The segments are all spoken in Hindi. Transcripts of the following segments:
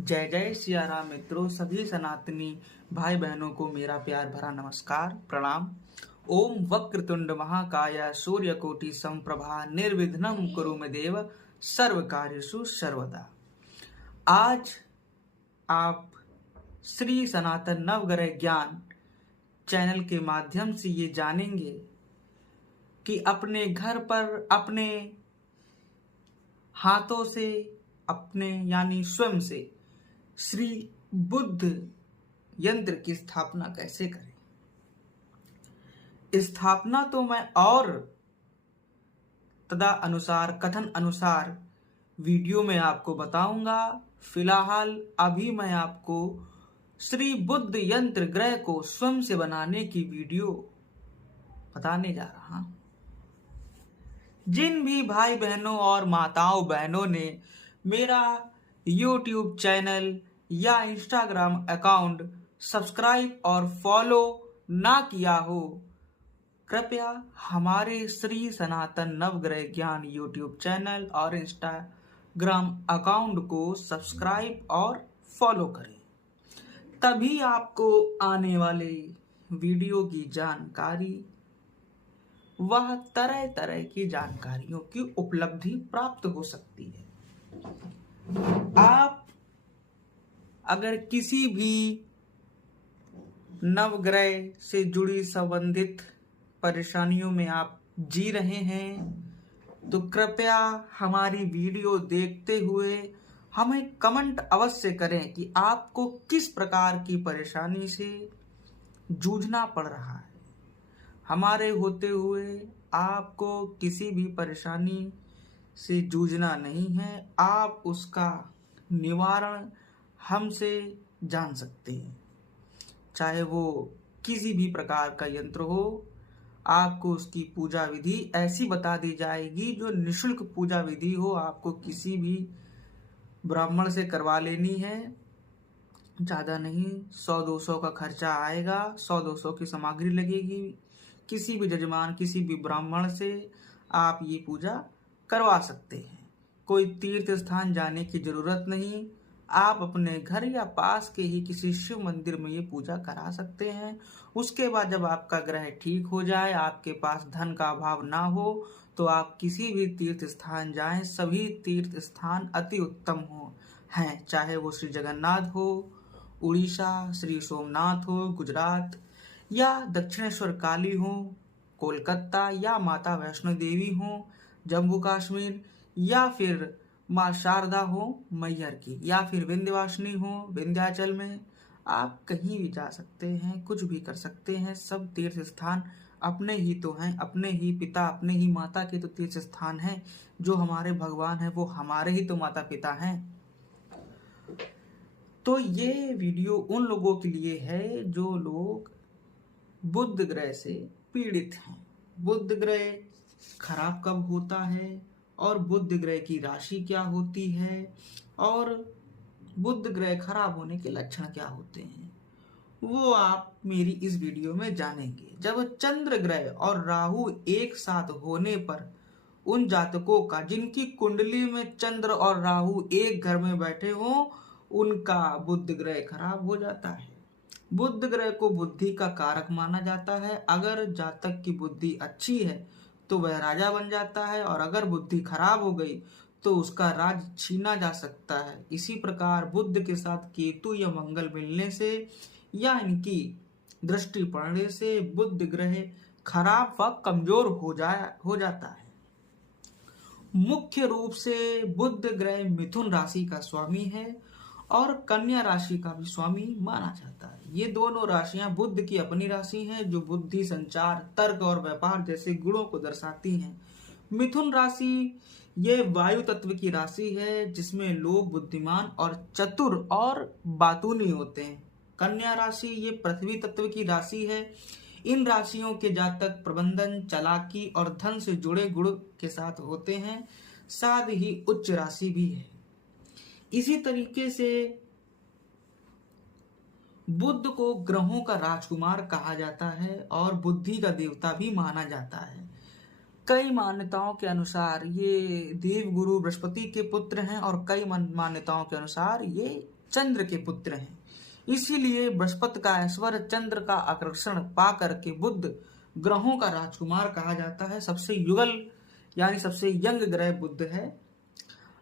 जय जय सिया राम मित्रों, सभी सनातनी भाई बहनों को मेरा प्यार भरा नमस्कार प्रणाम। ओम वक्रतुंड महाकाय सूर्यकोटि समप्रभा निर्विघ्नं कुरु मे देव सर्व कार्येषु सर्वदा। आज आप श्री सनातन नवग्रह ज्ञान चैनल के माध्यम से ये जानेंगे कि अपने घर पर अपने हाथों से अपने यानी स्वयं से श्री बुद्ध यंत्र की स्थापना कैसे करें। स्थापना तो मैं और तदा अनुसार कथन अनुसार वीडियो में आपको बताऊंगा। फिलहाल अभी मैं आपको श्री बुद्ध यंत्र ग्रह को स्वयं से बनाने की वीडियो बताने जा रहा हूं। जिन भी भाई बहनों और माताओं बहनों ने मेरा YouTube चैनल या इंस्टाग्राम अकाउंट सब्सक्राइब और फॉलो ना किया हो, कृपया हमारे श्री सनातन नवग्रह ज्ञान YouTube चैनल और इंस्टाग्राम अकाउंट को सब्सक्राइब और फॉलो करें। तभी आपको आने वाले वीडियो की जानकारी वह तरह तरह की जानकारियों की उपलब्धि प्राप्त हो सकती है। आप अगर किसी भी नवग्रह से जुड़ी संबंधित परेशानियों में आप जी रहे हैं तो कृपया हमारी वीडियो देखते हुए हमें कमेंट अवश्य करें कि आपको किस प्रकार की परेशानी से जूझना पड़ रहा है। हमारे होते हुए आपको किसी भी परेशानी से जूझना नहीं है, आप उसका निवारण हमसे जान सकते हैं। चाहे वो किसी भी प्रकार का यंत्र हो, आपको उसकी पूजा विधि ऐसी बता दी जाएगी जो निशुल्क पूजा विधि हो। आपको किसी भी ब्राह्मण से करवा लेनी है, ज़्यादा नहीं, 100-200 का खर्चा आएगा, 100-200 की सामग्री लगेगी। किसी भी जजमान किसी भी ब्राह्मण से आप ये पूजा करवा सकते हैं। कोई तीर्थ स्थान जाने की जरूरत नहीं, आप अपने घर या पास के ही किसी शिव मंदिर में ये पूजा करा सकते हैं। उसके बाद जब आपका ग्रह ठीक हो जाए, आपके पास धन का अभाव ना हो, तो आप किसी भी तीर्थ स्थान जाएं। सभी तीर्थ स्थान अति उत्तम हैं, चाहे वो श्री जगन्नाथ हो, उड़ीसा, श्री सोमनाथ हो, गुजरात, या दक्षिणेश्वर काली हो, कोलकाता, या माता वैष्णो देवी हो, जम्मू कश्मीर, या फिर माँ शारदा हो मैहर की, या फिर विंध्यवासिनी हो विंध्याचल में। आप कहीं भी जा सकते हैं, कुछ भी कर सकते हैं। सब तीर्थ स्थान अपने ही तो हैं, अपने ही पिता अपने ही माता के तो तीर्थ स्थान हैं। जो हमारे भगवान हैं वो हमारे ही तो माता पिता हैं। तो ये वीडियो उन लोगों के लिए है जो लोग बुध ग्रह से पीड़ित हैं। बुध ग्रह खराब कब होता है और बुध ग्रह की राशि क्या होती है और बुध ग्रह खराब होने के लक्षण क्या होते हैं, वो आप मेरी इस वीडियो में जानेंगे। जब चंद्र ग्रह और राहु एक साथ होने पर उन जातकों का जिनकी कुंडली में चंद्र और राहु एक घर में बैठे हों, उनका बुध ग्रह खराब हो जाता है। बुध ग्रह को बुद्धि का कारक माना जाता है। अगर जातक की बुद्धि अच्छी है तो वह राजा बन जाता है, और अगर बुद्धि खराब हो गई तो उसका राज छीना जा सकता है। इसी प्रकार बुध के साथ केतु या मंगल मिलने से या इनकी दृष्टि पड़ने से बुध ग्रह खराब व कमजोर हो जाता है। मुख्य रूप से बुध ग्रह मिथुन राशि का स्वामी है और कन्या राशि का भी स्वामी माना जाता है। ये दोनों राशियां बुध की अपनी राशि हैं जो बुद्धि, संचार, तर्क और व्यापार जैसे गुणों को दर्शाती हैं। मिथुन राशि ये वायु तत्व की राशि है जिसमें लोग बुद्धिमान और चतुर और बातूनी होते हैं। कन्या राशि ये पृथ्वी तत्व की राशि है। इन राशियों के जातक प्रबंधन, चालाकी और धन से जुड़े गुण के साथ होते हैं, साथ ही उच्च राशि भी है। इसी तरीके से बुध को ग्रहों का राजकुमार कहा जाता है और बुद्धि का देवता भी माना जाता है। कई मान्यताओं के अनुसार ये देव गुरु बृहस्पति के पुत्र हैं और कई मान्यताओं के अनुसार ये चंद्र के पुत्र हैं। इसीलिए बृहस्पति का ऐश्वर्य, चंद्र का आकर्षण पा करके बुध ग्रहों का राजकुमार कहा जाता है। सबसे युगल यानी सबसे यंग ग्रह बुध है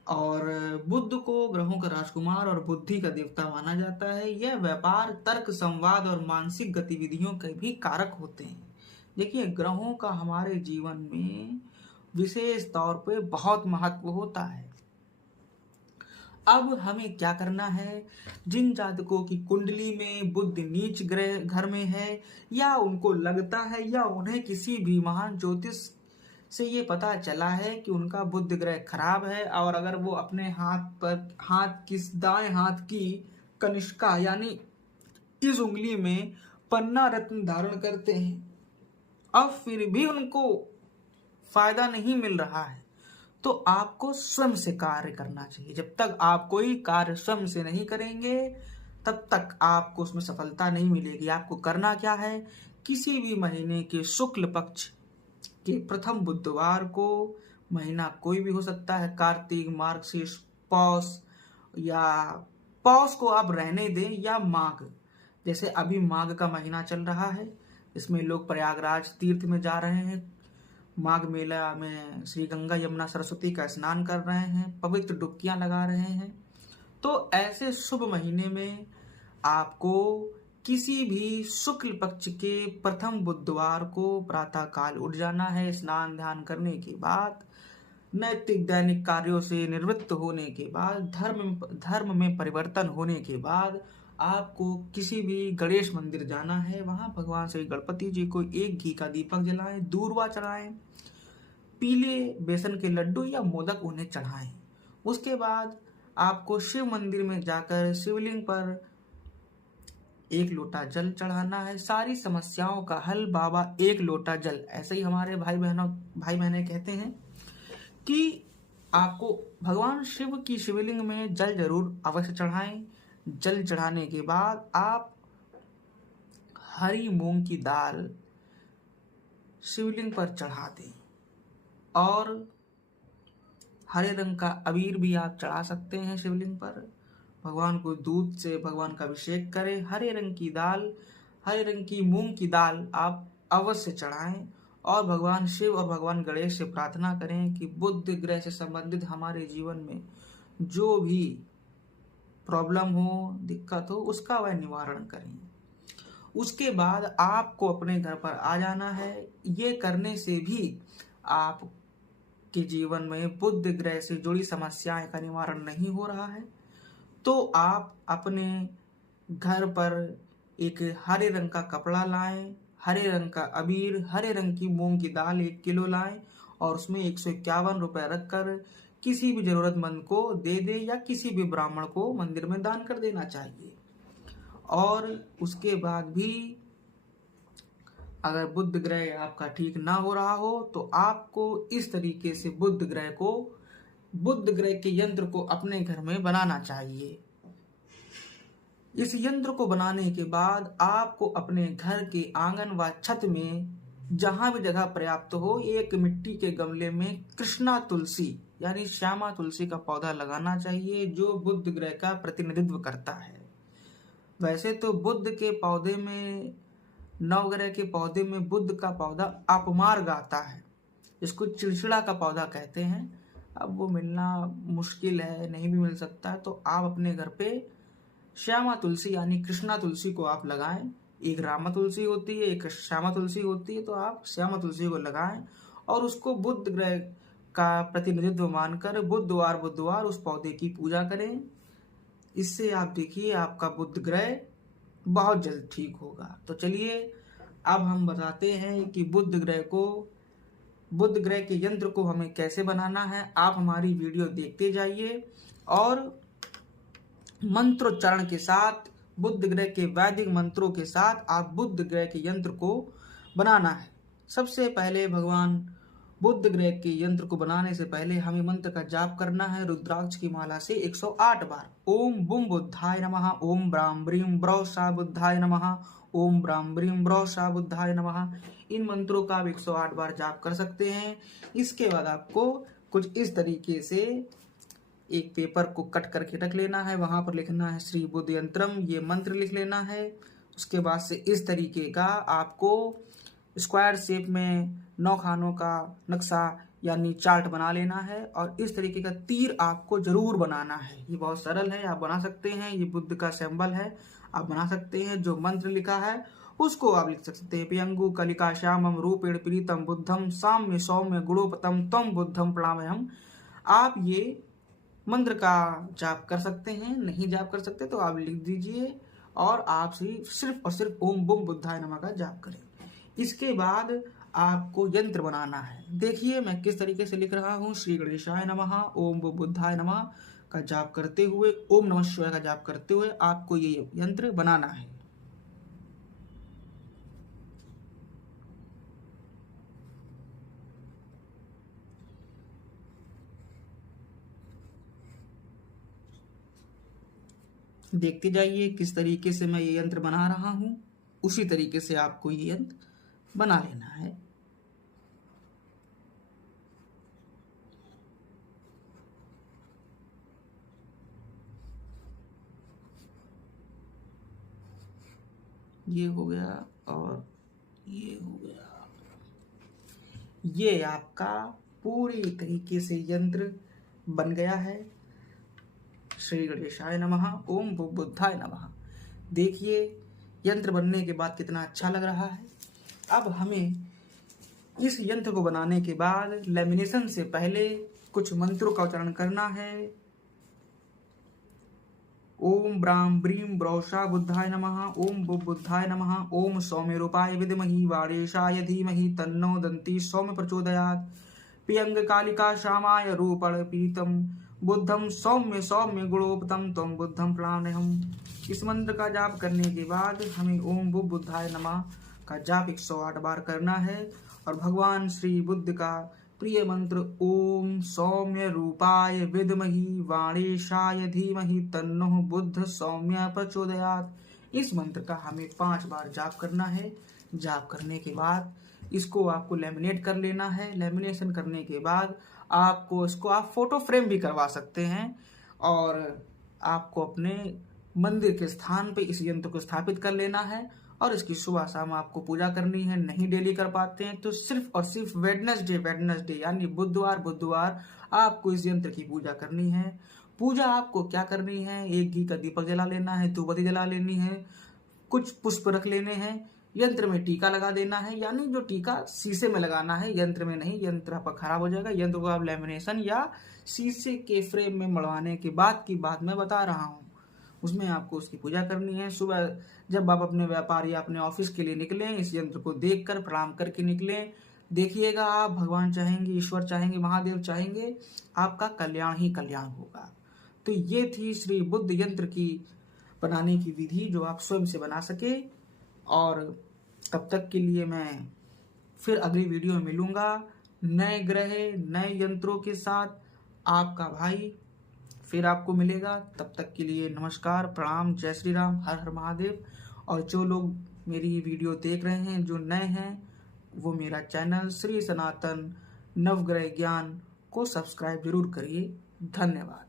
और बुध को ग्रहों का राजकुमार और बुद्धि का देवता माना जाता है। यह व्यापार, तर्क, संवाद और मानसिक गतिविधियों के भी कारक होते हैं। देखिए, ग्रहों का हमारे जीवन में विशेष तौर पे बहुत महत्व होता है। अब हमें क्या करना है, जिन जातकों की कुंडली में बुध नीच ग्रह घर में है, या उनको लगता है या उन्हें किसी भी महान ज्योतिष से ये पता चला है कि उनका बुध ग्रह खराब है, और अगर वो अपने दाएं हाथ की कनिष्का यानी इस उंगली में पन्ना रत्न धारण करते हैं, अब फिर भी उनको फायदा नहीं मिल रहा है, तो आपको स्वयं से कार्य करना चाहिए। जब तक आप कोई कार्य स्वयं से नहीं करेंगे तब तक आपको उसमें सफलता नहीं मिलेगी। आपको करना क्या है, किसी भी महीने के शुक्ल पक्ष के प्रथम बुधवार को, महीना कोई भी हो सकता है, कार्तिक, मार्गशीर्ष, पौष, या पौष को आप रहने दें, या माघ, जैसे अभी माघ का महीना चल रहा है, इसमें लोग प्रयागराज तीर्थ में जा रहे हैं, माघ मेला में श्री गंगा यमुना सरस्वती का स्नान कर रहे हैं, पवित्र डुबकियां लगा रहे हैं। तो ऐसे शुभ महीने में आपको किसी भी शुक्ल पक्ष के प्रथम बुधवार को प्रातः काल उठ जाना है। स्नान ध्यान करने के बाद, नैतिक दैनिक कार्यों से निवृत्त होने के बाद, धर्म में परिवर्तन होने के बाद आपको किसी भी गणेश मंदिर जाना है। वहां भगवान श्री गणपति जी को एक घी का दीपक जलाएं, दूर्वा चढ़ाएं, पीले बेसन के लड्डू या मोदक उन्हें चढ़ाएं। उसके बाद आपको शिव मंदिर में जाकर शिवलिंग पर एक लोटा जल चढ़ाना है। सारी समस्याओं का हल बाबा एक लोटा जल, ऐसे ही हमारे भाई बहनें कहते हैं कि आपको भगवान शिव की शिवलिंग में जल जरूर अवश्य चढ़ाएं। जल चढ़ाने के बाद आप हरी मूंग की दाल शिवलिंग पर चढ़ा दें, और हरे रंग का अबीर भी आप चढ़ा सकते हैं शिवलिंग पर। भगवान को दूध से भगवान का अभिषेक करें। हरे रंग की मूंग की दाल आप अवश्य चढ़ाएं, और भगवान शिव और भगवान गणेश से प्रार्थना करें कि बुध ग्रह से संबंधित हमारे जीवन में जो भी प्रॉब्लम हो, दिक्कत हो, उसका वह निवारण करें। उसके बाद आपको अपने घर पर आ जाना है। ये करने से भी आपके जीवन में बुध ग्रह से जुड़ी समस्याएं का निवारण नहीं हो रहा है, तो आप अपने घर पर एक हरे रंग का कपड़ा लाएं, हरे रंग का अबीर, हरे रंग की मूंग की दाल 1 किलो लाएं, और उसमें 151 रुपए रखकर किसी भी जरूरतमंद को दे दे, या किसी भी ब्राह्मण को मंदिर में दान कर देना चाहिए। और उसके बाद भी अगर बुध ग्रह आपका ठीक ना हो रहा हो, तो आपको इस तरीके से बुध ग्रह के यंत्र को अपने घर में बनाना चाहिए। इस यंत्र को बनाने के बाद आपको अपने घर के आंगन व छत में जहां भी जगह पर्याप्त हो, एक मिट्टी के गमले में कृष्णा तुलसी यानी श्यामा तुलसी का पौधा लगाना चाहिए, जो बुध ग्रह का प्रतिनिधित्व करता है। वैसे तो बुध के पौधे में, नवग्रह के पौधे में बुध का पौधा अपमार्ग आता है, इसको चिड़चिड़ा का पौधा कहते हैं। अब वो मिलना मुश्किल है, नहीं भी मिल सकता, तो आप अपने घर पे श्यामा तुलसी यानी कृष्णा तुलसी को आप लगाएं। एक रामा तुलसी होती है, एक श्यामा तुलसी होती है, तो आप श्यामा तुलसी को लगाएं और उसको बुध ग्रह का प्रतिनिधित्व मानकर बुधवार उस पौधे की पूजा करें। इससे आप देखिए आपका बुध ग्रह बहुत जल्द ठीक होगा। तो चलिए अब हम बताते हैं कि बुध ग्रह के यंत्र को हमें कैसे बनाना है। आप हमारी वीडियो देखते जाइए और मंत्रोच्चारण के साथ, बुध ग्रह के वैदिक मंत्रों के साथ आप बुध ग्रह के यंत्र को बनाना है। सबसे पहले भगवान बुध ग्रह के यंत्र को बनाने से पहले हमें मंत्र का जाप करना है रुद्राक्ष की माला से 108 बार। ओम बुम बुद्धाय नमः, ओम ब्राम ब्रीम ब्रौ सा बुद्धाय नमः, ओम ब्राम ब्रीम ब्रौ सा बुद्धाय नमः। इन मंत्रों का आप 108 बार जाप कर सकते हैं। इसके बाद आपको कुछ इस तरीके से एक पेपर को कट करके रख लेना है, वहां पर लिखना है श्री बुद्ध यंत्रम, ये मंत्र लिख लेना है। उसके बाद से इस तरीके का आपको स्क्वायर शेप में 9 खानों का नक्शा यानी चार्ट बना लेना है और इस तरीके का तीर आपको जरूर बनाना है। ये बहुत सरल है, आप बना सकते हैं। ये बुद्ध का सिंबल है, आप बना सकते हैं। जो मंत्र लिखा है उसको आप लिख सकते हैं। पियंगु कलिका श्यामम रूपेण प्रीतम बुद्धम साम्य सौम्य गुणोपतम तम बुद्धम प्रणामहम। आप ये मंत्र का जाप कर सकते हैं, नहीं जाप कर सकते तो आप लिख दीजिए और आप सिर्फ और सिर्फ ओम बुम बुद्धाय नमः का जाप करें। इसके बाद आपको यंत्र बनाना है। देखिए मैं किस तरीके से लिख रहा हूँ। श्री गणेशाय नमः, ओम बुद्धाय नमः का जाप करते हुए, ओम नमः शिवाय का जाप करते हुए आपको ये यंत्र बनाना है। देखते जाइए किस तरीके से मैं ये यंत्र बना रहा हूं, उसी तरीके से आपको ये यंत्र बना लेना है। ये हो गया और ये हो गया। ये आपका पूरी तरीके से यंत्र बन गया है। श्री गणेशाय नमः, ओम बुद्धाय नमः। देखिए यंत्र बनने के बाद कितना अच्छा लग रहा है। अब हमें इस यंत्र को बनाने के बाद लेमिनेशन से पहले कुछ मंत्रों का उच्चारण करना है। ओम ब्राम ब्रीम ब्रौषा बुद्धाय नमः, ओम बुद्धाय नमः, ओम सौम्य रूपाय विद्महि वाणेशाय धीमहि तन्नो दन्ति सौम्य प्रचोदयात्। पियंग कालिका श्यामाय रूपण पीतम बुद्धम सौम्य सौम्य गुणोपतम तम बुद्धम प्रणामहम। इस मंत्र का जाप करने के बाद हमें ओम बुद्धाय नमः का जाप 108 बार करना है और भगवान श्री बुद्ध का प्रिय मंत्र ओम सौम्य रूपाय विद्महि वाणेशाय धीमहि तन्नो बुद्ध सौम्य प्रचोदयात्। इस मंत्र का हमें 5 बार जाप करना है। जाप करने के बाद इसको आपको लेमिनेट कर लेना है। लेमिनेशन करने के बाद आपको इसको आप फोटो फ्रेम भी करवा सकते हैं और आपको अपने मंदिर के स्थान पे इस यंत्र को स्थापित कर लेना है और इसकी सुबह शाम आपको पूजा करनी है। नहीं डेली कर पाते हैं तो सिर्फ और सिर्फ वेडनेसडे यानी बुधवार आपको इस यंत्र की पूजा करनी है। पूजा आपको क्या करनी है, एक घी का दीपक जला लेना है, धूपबत्ती जला लेनी है, कुछ पुष्प रख लेने हैं, यंत्र में टीका लगा देना है। यानी जो टीका शीशे में लगाना है, यंत्र में नहीं, यंत्र आपका खराब हो जाएगा। यंत्र को आप लेमिनेशन या शीशे के फ्रेम में मड़वाने के बाद की बात मैं बता रहा हूँ, उसमें आपको उसकी पूजा करनी है। सुबह जब आप अपने व्यापार या अपने ऑफिस के लिए निकलें, इस यंत्र को देखकर प्रणाम करके निकलें। देखिएगा आप, भगवान चाहेंगे, ईश्वर चाहेंगे, महादेव चाहेंगे, आपका कल्याण ही कल्याण होगा। तो ये थी श्री बुद्ध यंत्र की बनाने की विधि जो आप स्वयं से बना सके। और तब तक के लिए मैं फिर अगली वीडियो में मिलूंगा नए ग्रह नए यंत्रों के साथ। आपका भाई फिर आपको मिलेगा। तब तक के लिए नमस्कार, प्रणाम, जय श्री राम, हर हर महादेव। और जो लोग मेरी वीडियो देख रहे हैं, जो नए हैं, वो मेरा चैनल श्री सनातन नवग्रह ज्ञान को सब्सक्राइब जरूर करिए। धन्यवाद।